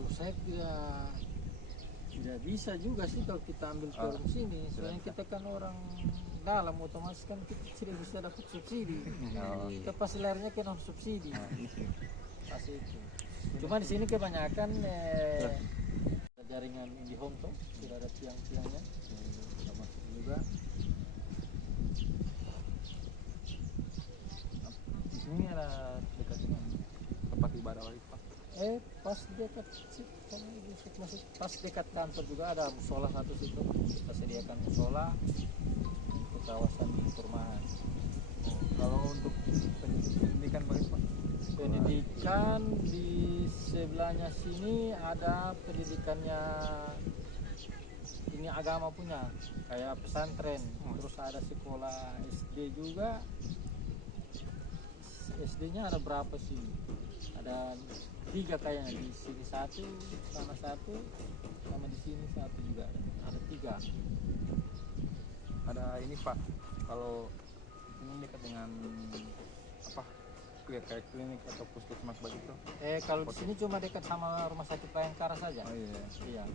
Kalau saya tidak bisa juga sih kalau kita ambil turun sini. Soalnya kita kan orang dalam, otomatis kan kita tidak bisa dapat subsidi. Kita pasti larinya kan harus subsidi. Pasti itu. Cuma di sini kebanyakan jaringan IndiHome tuh sudah ada tiang-tiangnya, sudah masuk juga. Di sini ada dekat dengan tempat ibadah wali Pak. Pas dekat situ, pas dekat kantor juga ada musola satu situ. Kita sediakan musola untuk kawasan perumahan. Kalau untuk pendidikan bagi Pak, Pendidikan di sebelahnya sini ada pendidikannya ini agama punya, kayak pesantren. Terus ada sekolah SD juga. SD-nya ada berapa sih? Ada 3 kayaknya, di sini 1, sana 1, sama di sini 1 juga. Ada 3. ada ini Pak, kalau ini dekat dengan apa kayak klinik atau puskesmas begitu. Kalau di sini cuma dekat sama rumah sakit Bayangkara saja. Oh iya. Iya.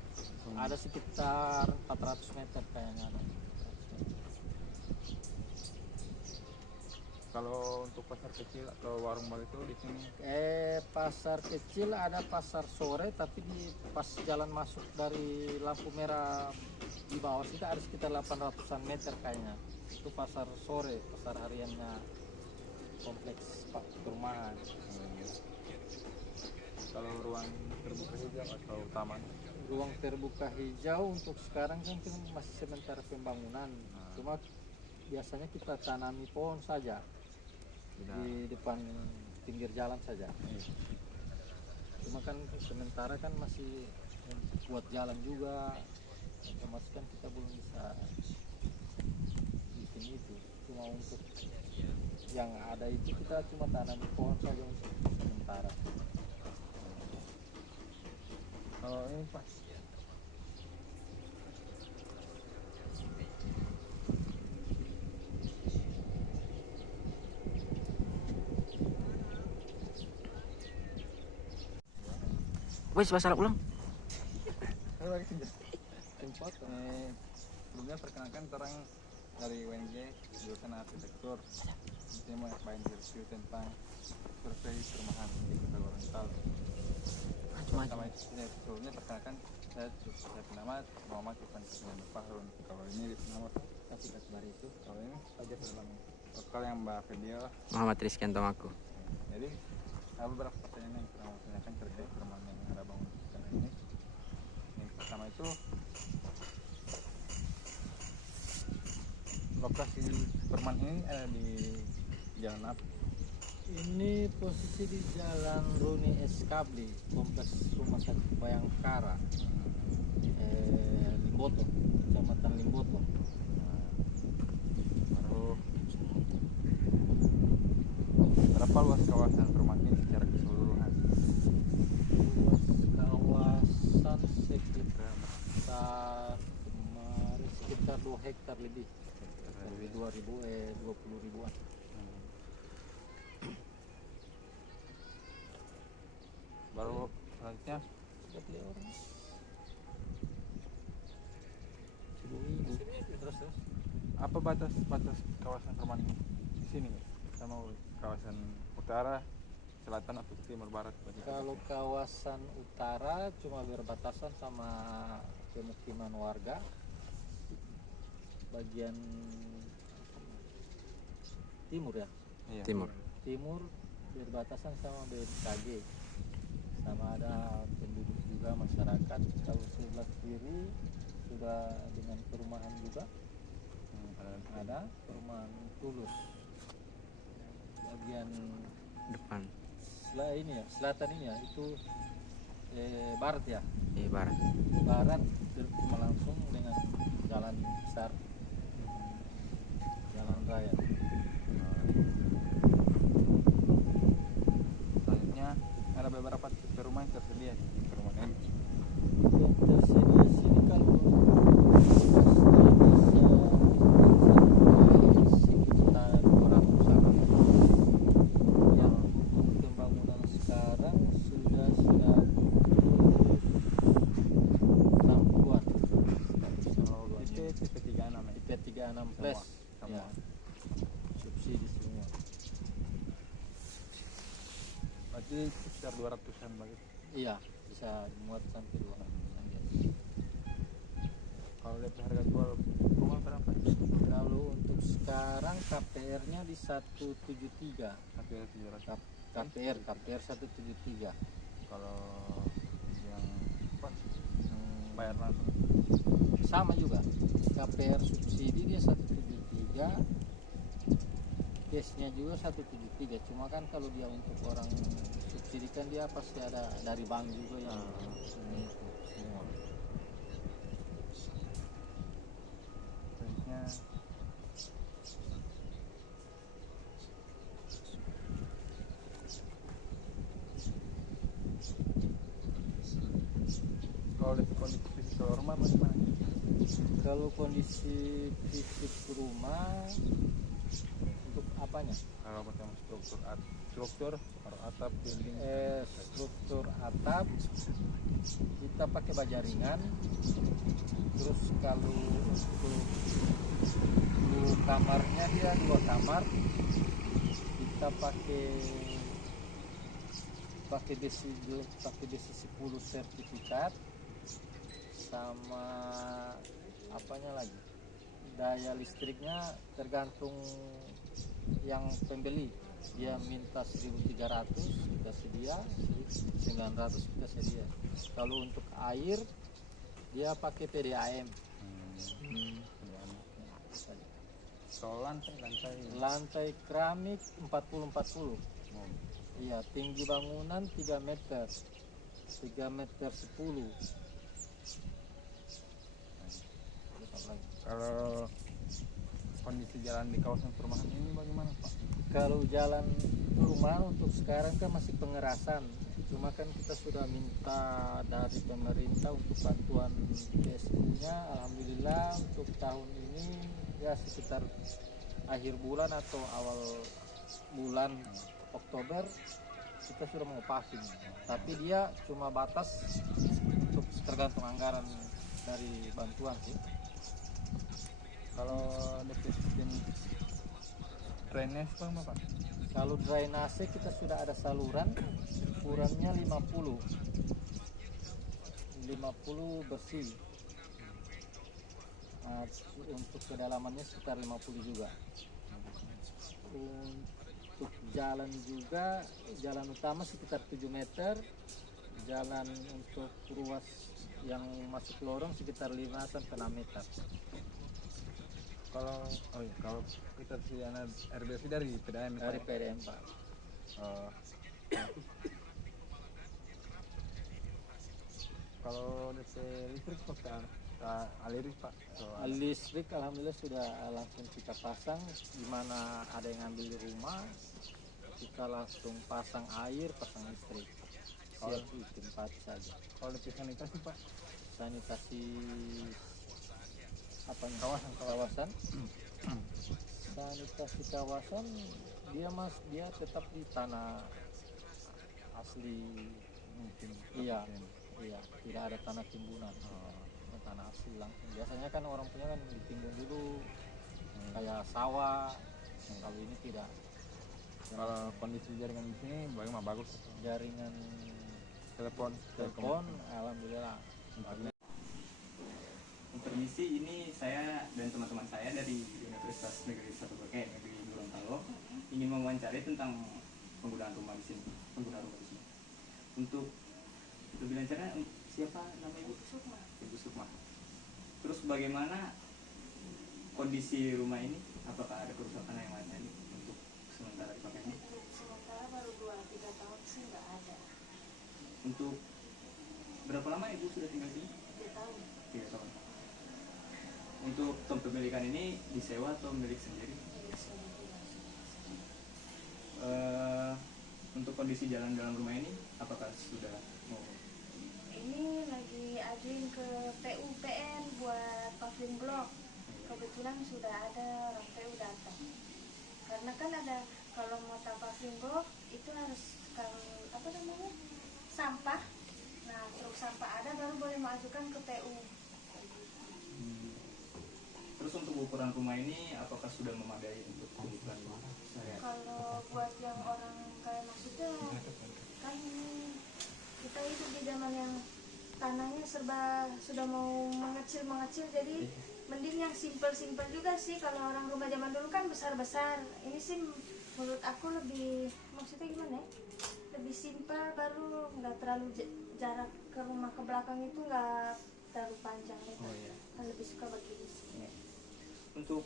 Ada sekitar 400 meter kayaknya ada. Kalau untuk pasar kecil atau warung begitu di sini Pasar kecil ada pasar sore, tapi di pas jalan masuk dari lampu merah di bawah situ ada sekitar 800-an meter kayaknya. Itu pasar sore, pasar hariannya kompleks perumahan. Kalau ruang terbuka hijau atau taman, Ruang terbuka hijau untuk sekarang kan masih sementara pembangunan. Cuma biasanya kita tanami pohon saja di depan pinggir jalan saja. Cuma kan sementara kan masih buat jalan juga, otomatis kan kita belum bisa bikin itu. Cuma untuk yang ada itu kita cuma tanami pohon saja untuk sementara. kalau ini Pak Wes masalah ulang. tempat sebelumnya perkenalkan orang dari UNJ jurusan arsitektur. Saya mau main review tentang survei perumahan di Kota Gorontalo. Sebelumnya perkenalkan saya pengamat Muhammad Irfan Fahrun. Kalau ini nama kasih kabar itu. Kalau ini saja dalam lokal yang Mbak video Muhammad Rizky Antomaku. Jadi ada beberapa pertanyaan yang pernah saya tanyakan terkait perumahan yang ada bangun sekarang ini. Yang pertama itu lokasi perumahan ini ada di jalan apa? Ini posisi di Jalan Runi Eskabli, kompleks Rumah Sakit Bayangkara, Limboto, Kecamatan Limboto. Baru berapa luas kawasan perumahan ini secara keseluruhan? Luas kawasan sekitar kemarin sekitar 2 hektar lebih, 20 ribuan. Baru selanjutnya Seperti orang. Terus. apa batas kawasan perumahan ini di sini sama kawasan utara, selatan atau timur barat? Kalau kawasan utara cuma berbatasan sama pemukiman warga. Bagian timur ya. Iya. Timur berbatasan sama BMKG. Sama ada penduduk juga masyarakat. Kalau sebelah kiri sudah dengan perumahan juga. Ada perumahan Tulus. Bagian Depan. selatan ini ya, itu barat ya. Barat. Barat cuma langsung dengan jalan besar, jalan raya. Selanjutnya ada beberapa tipe rumah yang tersedia di perumahan ini. Yang tersedia sini kalau sekitar 200-an. Yang pembangunan sekarang sudah 100 Iya, bisa muat sampai 2 orang. Kalau lihat harga jual rumah berapa? Kalau untuk sekarang KPR-nya di 173. Hampir 700. KPR 173. Kalau yang apa? Yang bayar langsung Sama juga. KPR subsidi dia 173. Cashnya juga 173. Cuma kan kalau dia untuk orang subsidi kan dia pasti ada dari bank juga yang mengikut semua. kayaknya. Kalau lihat kondisi fisik rumah bagaimana? Kalau kondisi fisik rumah untuk apanya? Kalau macam struktur atau atap dinding Struktur atap kita pakai baja ringan. Terus kalau untuk kamarnya dia 2 kamar kita pakai besi 10 sertifikat, sama apanya lagi, daya listriknya tergantung yang pembeli. Dia minta 1.300 kita sedia, 900 kita sedia. Kalau untuk air dia pakai PDAM. Kalau Lantai keramik 40-40. Iya, tinggi bangunan 3 meter 10. kalau kondisi jalan di kawasan perumahan ini bagaimana Pak? Kalau jalan perumahan untuk sekarang kan masih pengerasan. Cuma kan kita sudah minta dari pemerintah untuk bantuan PSU-nya. Alhamdulillah untuk tahun ini ya sekitar akhir bulan atau awal bulan Oktober kita sudah mau passing. Tapi dia cuma batas untuk tergantung anggaran dari bantuan sih. Kalau dari sistem drainase Pak? Kalau drainase kita sudah ada saluran, ukurannya 50 bersih. Nah, untuk kedalamannya sekitar 50 juga. Untuk jalan juga, jalan utama sekitar 7 meter, jalan untuk ruas yang masuk lorong sekitar 5 sampai 6 meter. Kalau kita disediakan air bersih dari PDAM Dari PDAM Pak. Kalau DP listrik pakai aliris Pak? Listrik alhamdulillah sudah langsung kita pasang. Dimana ada yang ambil di rumah, kita langsung pasang air, pasang listrik. Siap di tempat saja. Kalau DP sanitasi Pak? Sanitasi apa nih? Kawasan. Sanitasi kawasan dia tetap di tanah asli. Mungkin. Iya, tidak ada tanah timbunan. Tanah asli langsung. Biasanya kan orang punya kan ditimbun dulu kayak sawah. Kalau ini tidak. Kalau kondisi jaringan di sini bagaimana? Bagus? Jaringan Telepon alhamdulillah. Permisi, ini saya dan teman-teman saya dari Universitas Negeri 1 Beken, Negeri Gorontalo, ingin mewawancari tentang penggunaan rumah di sini. Untuk lebih lancarnya, siapa nama Ibu? Ibu Sukma. Terus bagaimana kondisi rumah ini? Apakah ada kerusakan yang lainnya ini untuk sementara dipakai ini? Sementara baru 2-3 tahun sih nggak ada. Untuk berapa lama Ibu sudah tinggal di sini? 3 tahun. 3 tahun. Untuk kepemilikan ini disewa atau milik sendiri? Untuk kondisi jalan dalam rumah ini apakah sudah mau? Ini lagi ajuin ke PUPN buat paving blok. Kebetulan sudah ada orang PU datang. Karena kan ada kalau mau paving blok itu harus sampah. Nah, truk sampah ada baru boleh mengajukan ke PU. Terus untuk ukuran rumah ini apakah sudah memadai untuk kebutuhan sehari-hari? Kalau buat yang orang kayak maksudnya kan kita hidup di zaman yang tanahnya serba sudah mau mengecil, jadi mending yang simpel juga sih. Kalau orang rumah zaman dulu kan besar, ini sih menurut aku lebih, maksudnya gimana ya, lebih simpel, baru nggak terlalu jarak ke rumah ke belakang itu nggak terlalu panjang gitu. Oh iya. Kan lebih suka begini sih. Iya. Untuk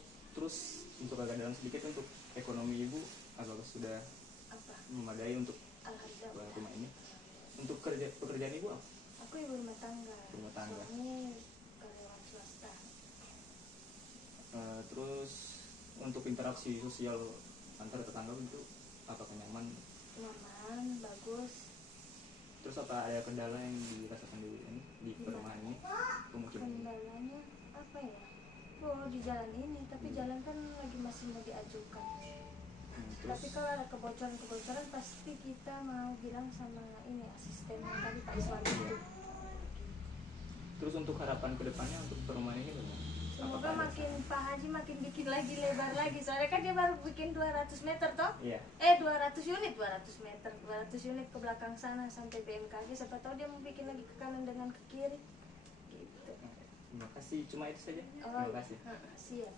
agak dalam sedikit, untuk ekonomi ibu apakah sudah Apa? memadai untuk Alhamdulillah. rumah ini? Untuk pekerjaan ibu apa? Aku ibu rumah tangga. Rumah tangga. Suami karyawan swasta. Terus untuk interaksi sosial antar tetangga itu apakah nyaman? Nyaman, bagus. Terus apa ada kendala yang dirasakan di perumahan ini? Pemukiman ini? Kendalanya apa ya? Oh, di jalan ini, tapi jalan kan lagi masih mau diajukan. Terus Tapi kalau ada kebocoran pasti kita mau bilang sama ini asisten yang tadi Pak Iswan itu. terus untuk harapan kedepannya untuk perumahan ini bagaimana? Semoga Apakah ada- makin Pak Haji makin bikin lagi lebar lagi. Soalnya kan dia baru bikin 200 meter toh. Iya. 200 unit, 200 meter, 200 unit ke belakang sana sampai BMKG. Siapa tahu dia mau bikin lagi ke kanan dengan ke kiri. Gitu. Terima kasih, cuma itu saja. Oh, Terima kasih. siap.